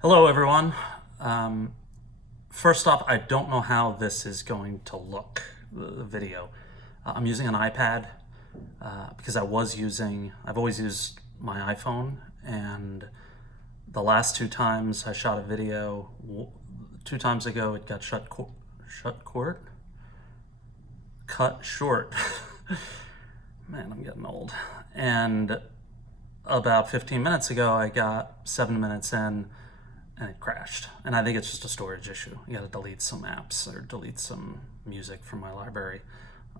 Hello, everyone. First off, I don't know how this is going to look, the video. I'm using an iPad because I've always used my iPhone, and the last two times I shot a video, two times ago it got cut short. Man, I'm getting old. And about 15 minutes ago, I got 7 minutes in and it crashed. And I think it's just a storage issue. You got to delete some apps or delete some music from my library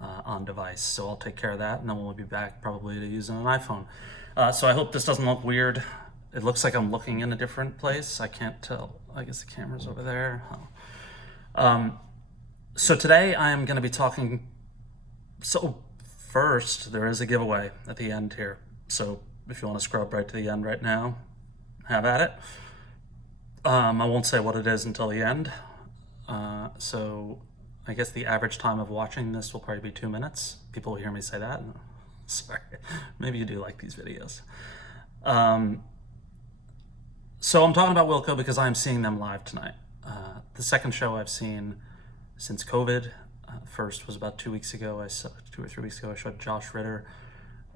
on device. So I'll take care of that, and then we'll be back probably to using an iPhone. So I hope this doesn't look weird. It looks like I'm looking in a different place. I can't tell. I guess the camera's over there. So today I am going to be talking. So first, there is a giveaway at the end here. So if you want to scrub right to the end right now, have at it. I won't say what it is until the end. So I guess the average time of watching this will probably be 2 minutes. People will hear me say that. Sorry. Maybe you do like these videos. So I'm talking about Wilco because I'm seeing them live tonight. The second show I've seen since COVID. First was about 2 weeks ago. 2 or 3 weeks ago, I showed Josh Ritter,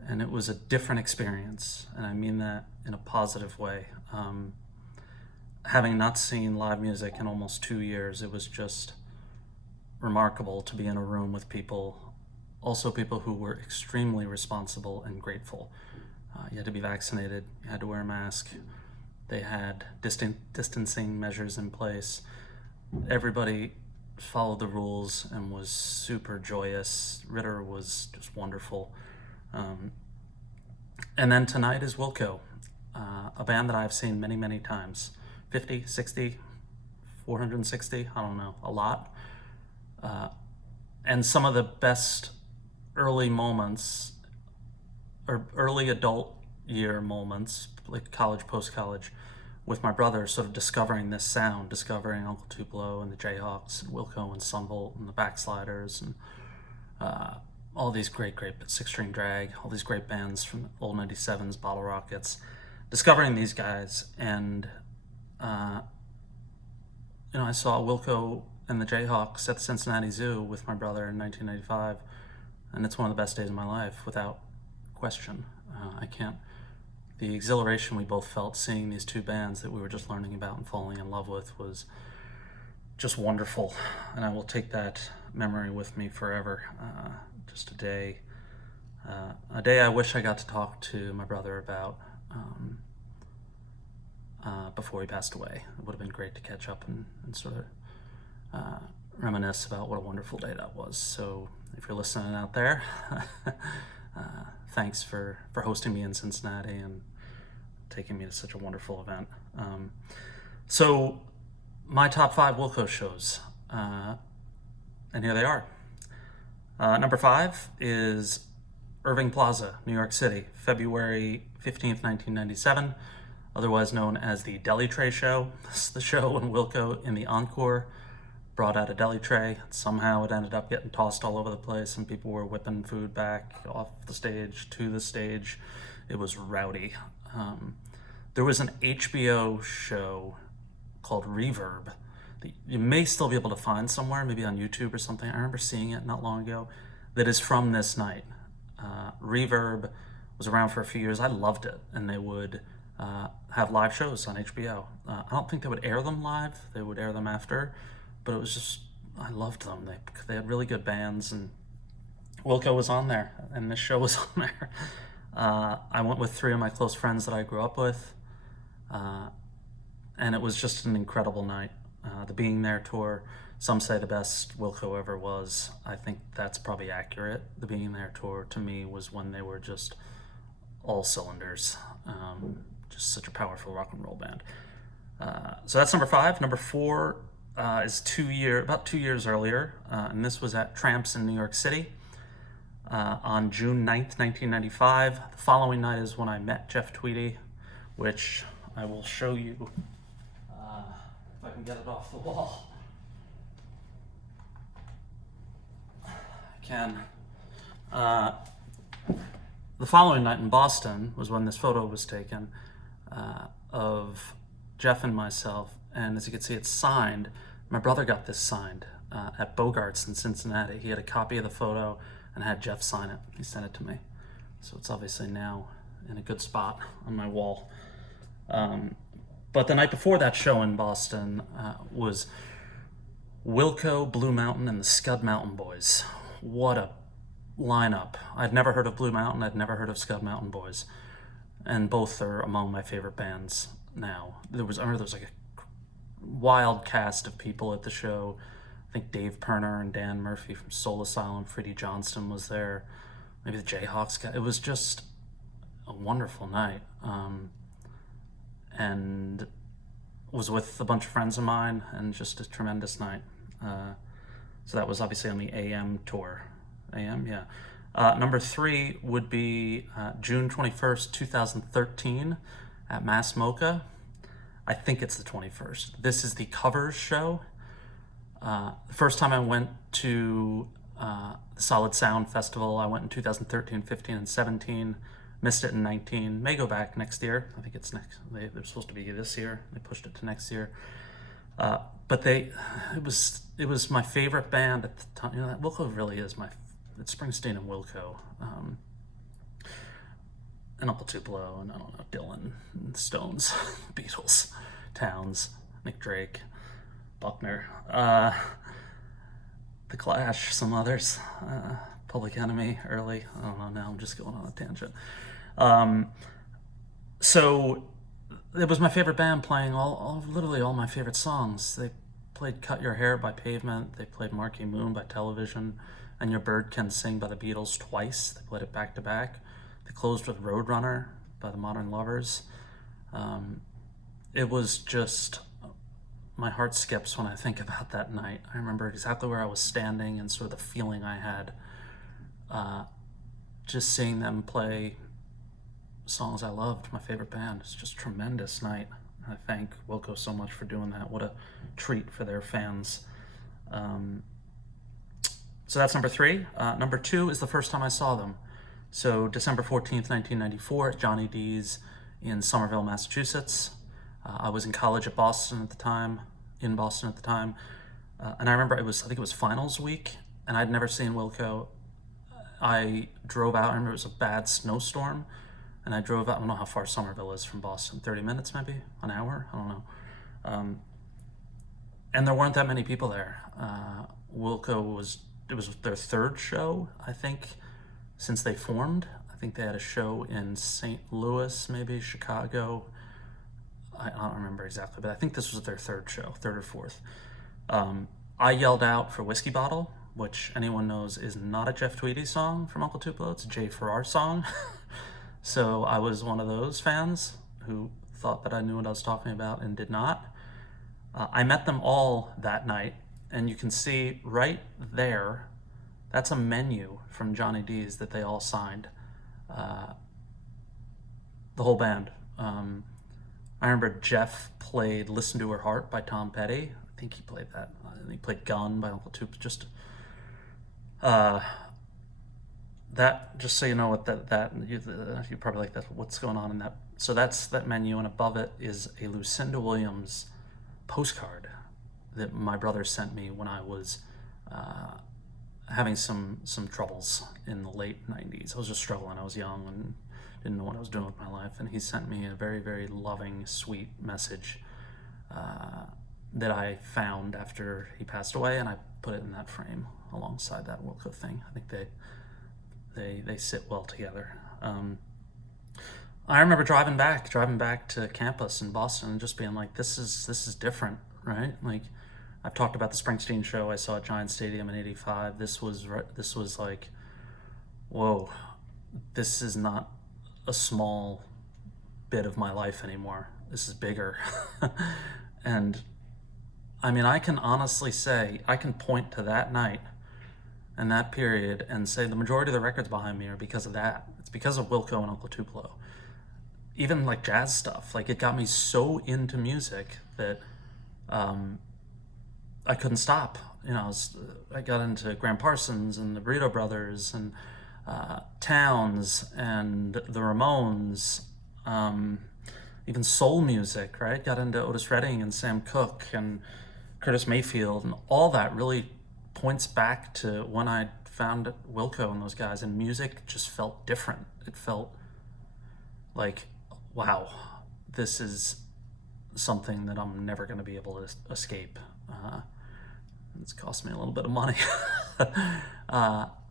and it was a different experience, and I mean that in a positive way. Having not seen live music in almost 2 years, it was just remarkable to be in a room with people, also people who were extremely responsible and grateful. You had to be vaccinated, you had to wear a mask, they had distancing measures in place. Everybody followed the rules and was super joyous. Ritter was just wonderful. And then tonight is Wilco, a band that I've seen many, many times. 50, 60, 460, I don't know, a lot. And some of the best early moments, or early adult year moments, like college, post-college, with my brother, sort of discovering this sound, discovering Uncle Tupelo and the Jayhawks and Wilco and Sunvolt and the Backsliders and all these great Six String Drag, all these great bands from old 97s, Bottle Rockets, discovering these guys. And I saw Wilco and the Jayhawks at the Cincinnati Zoo with my brother in 1995, and it's one of the best days of my life, without question. The exhilaration we both felt seeing these two bands that we were just learning about and falling in love with was just wonderful, and I will take that memory with me forever. Just a day I wish I got to talk to my brother about before he passed away. It would have been great to catch up and sort of reminisce about what a wonderful day that was. So if you're listening out there, thanks for hosting me in Cincinnati and taking me to such a wonderful event. So my top 5 Wilco shows, and here they are. Number 5 is Irving Plaza, New York City, February 15th, 1997, otherwise known as the Deli Tray Show. This is the show when Wilco in the encore brought out a deli tray. Somehow it ended up getting tossed all over the place, and people were whipping food back off the stage to the stage. It was rowdy. There was an HBO show called Reverb that you may still be able to find somewhere, maybe on YouTube or something. I remember seeing it not long ago, that is from this night. Reverb was around for a few years. I loved it, and they would have live shows on HBO. I don't think they would air them live. They would air them after, but it was just, I loved them. They had really good bands, and Wilco was on there, and this show was on there. I went with 3 of my close friends that I grew up with, and it was just an incredible night. The Being There tour, some say the best Wilco ever was. I think that's probably accurate. The Being There tour, to me, was when they were just all cylinders. Just such a powerful rock and roll band. So that's number 5. Number 4 is about 2 years earlier, and this was at Tramps in New York City on June 9th, 1995. The following night is when I met Jeff Tweedy, which I will show you if I can get it off the wall. I can. The following night in Boston was when this photo was taken of Jeff and myself, and as you can see, it's signed. My brother got this signed at Bogart's in Cincinnati. He had a copy of the photo and had Jeff sign it. He sent it to me. So it's obviously now in a good spot on my wall. But the night before that show in Boston was Wilco, Blue Mountain, and the Scud Mountain Boys. What a lineup. I'd never heard of Blue Mountain, I'd never heard of Scud Mountain Boys. And both are among my favorite bands now. There was like a wild cast of people at the show. I think Dave Perner and Dan Murphy from Soul Asylum, Freddie Johnston was there, maybe the Jayhawks guy. It was just a wonderful night. And was with a bunch of friends of mine, and just a tremendous night. So that was obviously on the AM tour. AM, yeah. Number 3 would be June 21st, 2013 at Mass Moca. I think it's the 21st. This is the covers show. The first time I went to the Solid Sound Festival, I went in 2013, 15, and 17. Missed it in 19. May go back next year. I think it's next. They're supposed to be this year. They pushed it to next year. But it was my favorite band at the time. Wilco really is it's Springsteen and Wilco, and Uncle Tupelo, and I don't know, Dylan, and Stones, Beatles, Towns, Nick Drake, Buckner, The Clash, some others, Public Enemy, early. I don't know. Now I'm just going on a tangent. So it was my favorite band, playing literally all my favorite songs. They played Cut Your Hair by Pavement. They played Marquee Moon by Television, and Your Bird Can Sing by the Beatles twice. They played it back to back. They closed with Roadrunner by the Modern Lovers. It was just, my heart skips when I think about that night. I remember exactly where I was standing and sort of the feeling I had just seeing them play songs I loved, my favorite band. It's just a tremendous night. I thank Wilco so much for doing that. What a treat for their fans. So that's number 3. Number 2 is the first time I saw them. So December 14th, 1994 at Johnny D's in Somerville, Massachusetts. I was in college in Boston at the time. And I remember I think it was finals week, and I'd never seen Wilco. I drove out. I remember it was a bad snowstorm, and I drove out. I don't know how far Somerville is from Boston. 30 minutes, maybe? An hour? I don't know. And there weren't that many people there. Wilco it was their 3rd show, I think, since they formed. I think they had a show in St. Louis, maybe Chicago. I don't remember exactly, but I think this was their 3rd show, 3rd or 4th. I yelled out for Whiskey Bottle, which anyone knows is not a Jeff Tweedy song from Uncle Tupelo. It's a Jay Farrar song. So I was one of those fans who thought that I knew what I was talking about and did not. I met them all that night, and you can see right there, that's a menu from Johnny D's that they all signed. The whole band. I remember Jeff played Listen to Her Heart by Tom Petty. I think he played that. He played Gun by Uncle Tupelo. Just that, just so you know what you probably like that, what's going on in that. So that's that menu, and above it is a Lucinda Williams postcard that my brother sent me when I was having some troubles in the late 90s. I was just struggling. I was young and didn't know what I was doing with my life, and he sent me a very, very loving, sweet message that I found after he passed away, and I put it in that frame alongside that Wilco thing. I think they sit well together. I remember driving back to campus in Boston and just being like, this is different, right? Like, I've talked about the Springsteen show I saw at Giant Stadium in '85. This was like, whoa, this is not a small bit of my life anymore. This is bigger. And I mean, I can honestly say, I can point to that night and that period and say the majority of the records behind me are because of that. It's because of Wilco and Uncle Tupelo. Even like jazz stuff, like it got me so into music that I couldn't stop. You know, I got into Graham Parsons and the Burrito Brothers and Towns and the Ramones. even soul music, right? Got into Otis Redding and Sam Cooke and Curtis Mayfield, and all that really points back to when I found Wilco and those guys, and music just felt different. It felt like, wow, this is something that I'm never going to be able to escape. It's cost me a little bit of money.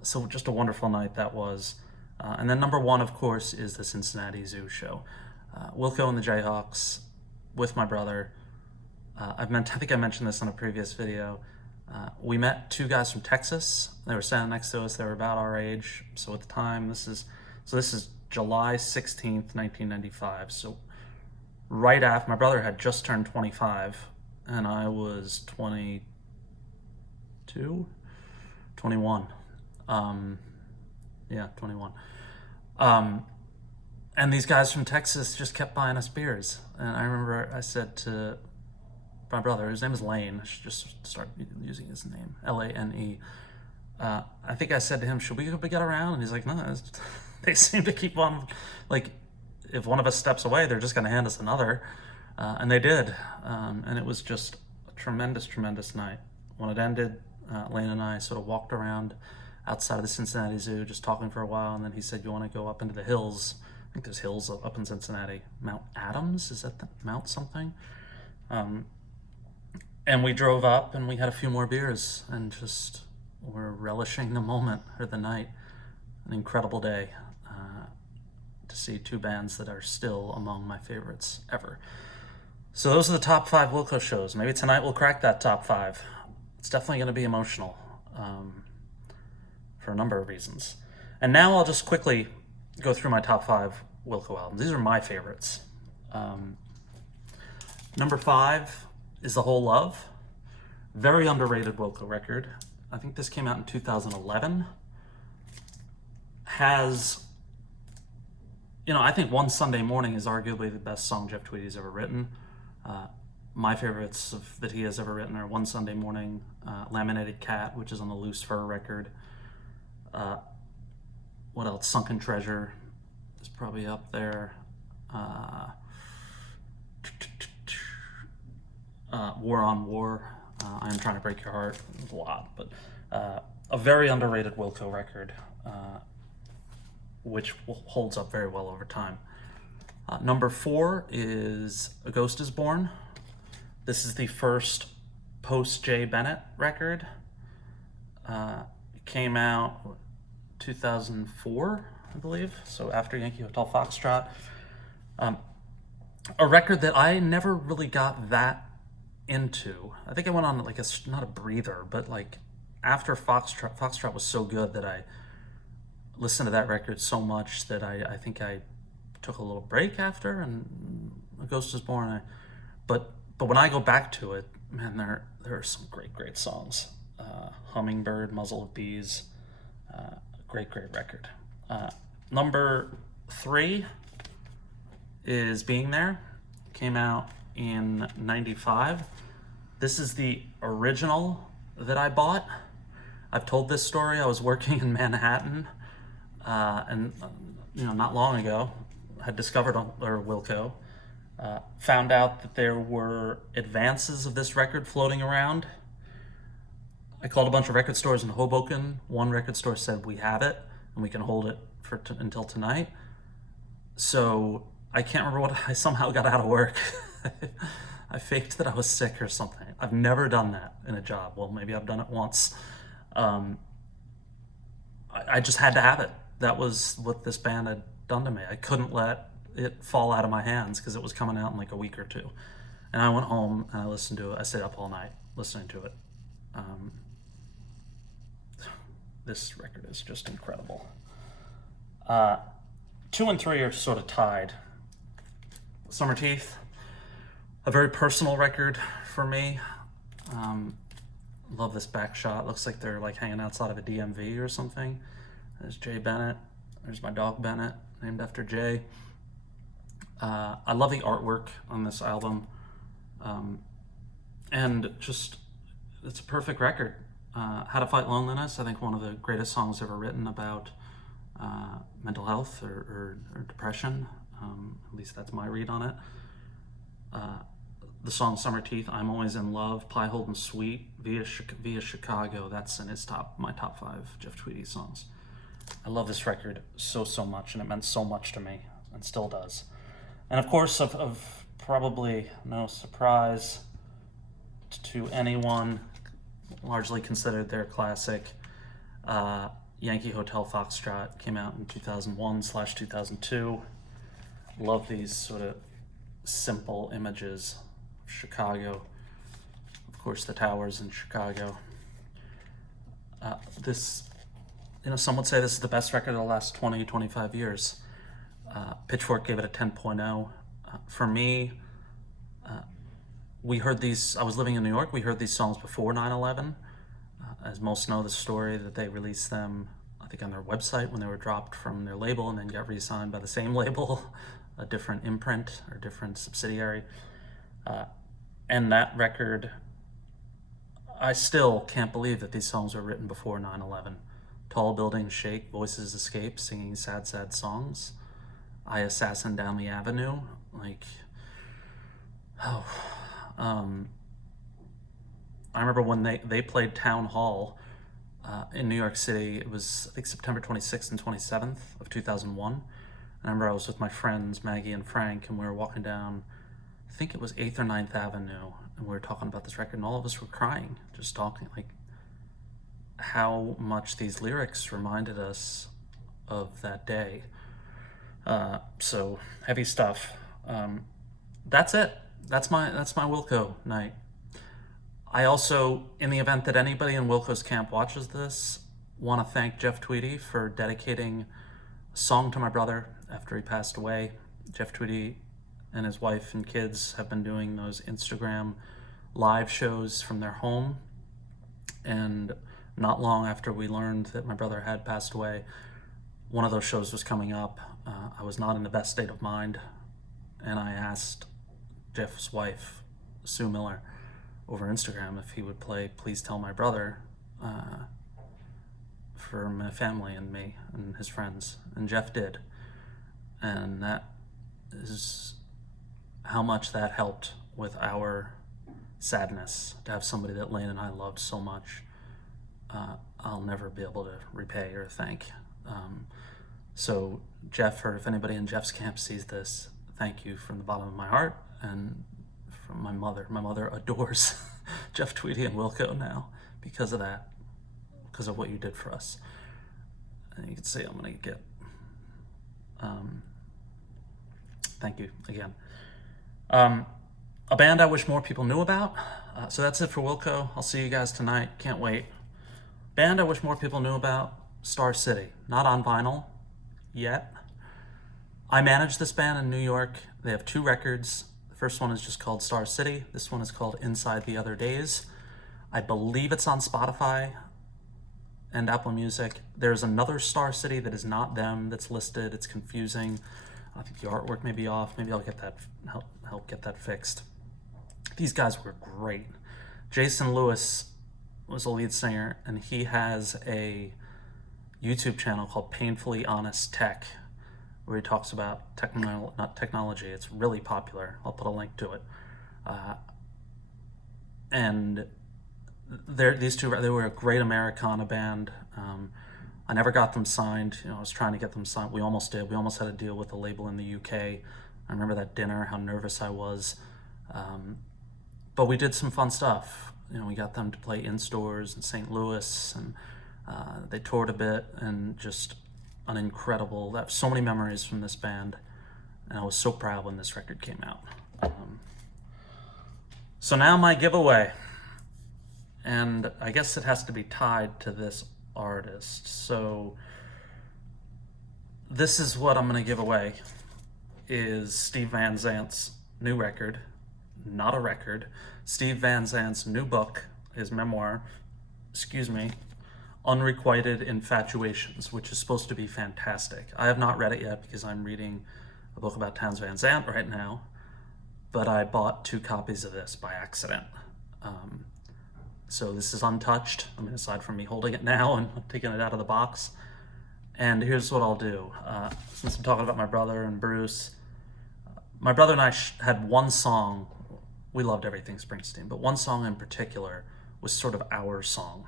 So just a wonderful night that was. And then number one, of course, is the Cincinnati Zoo show. Wilco and the Jayhawks with my brother. I think I mentioned this in a previous video. We met two guys from Texas. They were standing next to us. They were about our age. So at the time, this is July 16th, 1995. So right after, my brother had just turned 25 and I was 21. Yeah, 21. And these guys from Texas just kept buying us beers. And I remember I said to my brother, his name is Lane, I should just start using his name, Lane. I think I said to him, should we get around? And he's like, no, they seem to keep on, like, if one of us steps away, they're just going to hand us another. And they did. And it was just a tremendous, tremendous night. When it ended, Lane and I sort of walked around outside of the Cincinnati Zoo, just talking for a while. And then he said, you want to go up into the hills? I think there's hills up in Cincinnati. Mount Adams? Is that the Mount something? And we drove up and we had a few more beers and just were relishing the moment or the night. An incredible day to see two bands that are still among my favorites ever. So those are the top 5 Wilco shows. Maybe tonight we'll crack that top 5. It's definitely going to be emotional for a number of reasons. And now I'll just quickly go through my top 5 Wilco albums. These are my favorites. Number 5 is The Whole Love. Very underrated Wilco record. I think this came out in 2011. Has, I think One Sunday Morning is arguably the best song Jeff Tweedy's ever written. My favorites that he has ever written are One Sunday Morning, Laminated Cat, which is on the Loose Fur record. What else? Sunken Treasure is probably up there. War on War. I Am Trying to Break Your Heart. There's a lot, but a very underrated Wilco record, which holds up very well over time. Number 4 is A Ghost Is Born. This is the first post-Jay Bennett record. It came out 2004, I believe, so after Yankee Hotel Foxtrot. A record that I never really got that into. I think I went on like not a breather, but like after Foxtrot was so good that I listened to that record so much that I think I took a little break after, and A Ghost Is Born. But when I go back to it, man, there are some great songs. Hummingbird, Muzzle of Bees, great record. Number 3 is Being There. Came out in 95. This is the original that I bought. I've told this story. I was working in Manhattan, and not long ago, had discovered Wilco. Found out that there were advances of this record floating around. I called a bunch of record stores in Hoboken. One record store said, we have it and we can hold it until tonight. So I can't remember what, I somehow got out of work. I faked that I was sick or something. I've never done that in a job. Well, maybe I've done it once. I just had to have it. That was what this band had done to me. I couldn't let it fall out of my hands because it was coming out in like a week or two. And I went home and I listened to it. I stayed up all night listening to it. This record is just incredible. 2 and 3 are sort of tied. Summer Teeth, a very personal record for me. Love this back shot. Looks like they're like hanging outside of a DMV or something. There's Jay Bennett. There's my dog Bennett, named after Jay. I love the artwork on this album. And just, it's a perfect record. How to Fight Loneliness, I think one of the greatest songs ever written about mental health or depression. At least that's my read on it. The song Summer Teeth, I'm Always in Love, Pie Holdin' Sweet, via Chicago. That's in my top 5 Jeff Tweedy songs. I love this record so much, and it meant so much to me, and still does. And of course, of probably no surprise to anyone, largely considered their classic, Yankee Hotel Foxtrot came out in 2001/2002. Love these sort of simple images of Chicago. Of course, the towers in Chicago. Some would say this is the best record of the last 20-25 years. Pitchfork gave it a 10.0. For me, we heard these, I was living in New York, we heard these songs before 9/11. As most know the story, that they released them, I think, on their website when they were dropped from their label and then got re-signed by the same label, a different imprint or different subsidiary. And that record, I still can't believe that these songs were written before 9/11. Tall buildings shake, voices escape, singing sad songs. I assassin down the avenue. I remember when they played Town Hall in New York City. It was, I think, September 26th and 27th of 2001. And I remember I was with my friends, Maggie and Frank, and we were walking down, I think it was 8th or 9th Avenue, and we were talking about this record, and all of us were crying, just talking, how much these lyrics reminded us of that day. So heavy stuff. That's it. That's my Wilco night. I also, in the event that anybody in Wilco's camp watches this, want to thank Jeff Tweedy for dedicating a song to my brother after he passed away. Jeff Tweedy and his wife and kids have been doing those Instagram live shows from their home, and not long after we learned that my brother had passed away, one of those shows was coming up. I was not in the best state of mind, and I asked Jeff's wife, Sue Miller, over Instagram if he would play Please Tell My Brother for my family and me and his friends, and Jeff did. And that is how much that helped with our sadness, to have somebody that Lane and I loved so much. I'll never be able to repay or thank. So Jeff, or if anybody in Jeff's camp sees this, thank you from the bottom of my heart, and from my mother. My mother adores Jeff Tweedy and Wilco now because of that, because of what you did for us. And you can see I'm gonna get, thank you again. A band I wish more people knew about. So that's it for Wilco. I'll see you guys tonight. Can't wait. Band I wish more people knew about, Star City. Not on vinyl yet. I manage this band in New York. They have 2 records. The first one is just called Star City. This one is called Inside the Other Days. I believe it's on Spotify and Apple Music. There's another Star City that is not them that's listed. It's confusing. I think the artwork may be off. Maybe I'll get that, help get that fixed. These guys were great. Jason Lewis was a lead singer, and he has a YouTube channel called Painfully Honest Tech, where he talks about technology. It's really popular. I'll put a link to it. And these two, they were a great Americana band. I never got them signed. I was trying to get them signed. We almost did. We almost had a deal with a label in the UK. I remember that dinner, how nervous I was. But we did some fun stuff. We got them to play in stores in St. Louis, and they toured a bit, and just an incredible, so many memories from this band, and I was so proud when this record came out. So now my giveaway, and I guess it has to be tied to this artist. So this is what I'm going to give away, is Steve Van Zandt's new record, not a record, Steve Van Zandt's new book, his memoir, Unrequited Infatuations, which is supposed to be fantastic. I have not read it yet because I'm reading a book about Townes Van Zandt right now, but I bought 2 copies of this by accident. So this is untouched, aside from me holding it now and taking it out of the box. And here's what I'll do. Since I'm talking about my brother and Bruce, My brother and I had one song. We loved everything Springsteen, but one song in particular was sort of our song.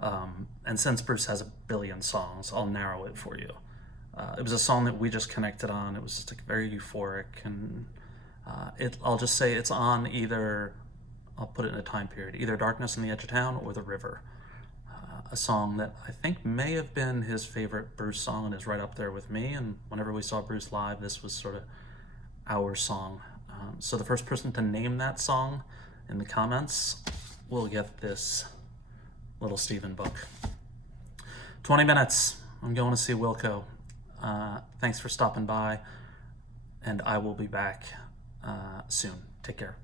And since Bruce has a billion songs, I'll narrow it for you. It was a song that we just connected on. It was just like very euphoric, and I'll just say it's on either. I'll put it in a time period: either "Darkness on the Edge of Town" or "The River." A song that I think may have been his favorite Bruce song and is right up there with me. And whenever we saw Bruce live, this was sort of our song. So the first person to name that song in the comments will get this little Steven book. 20 minutes. I'm going to see Wilco. Thanks for stopping by, and I will be back soon. Take care.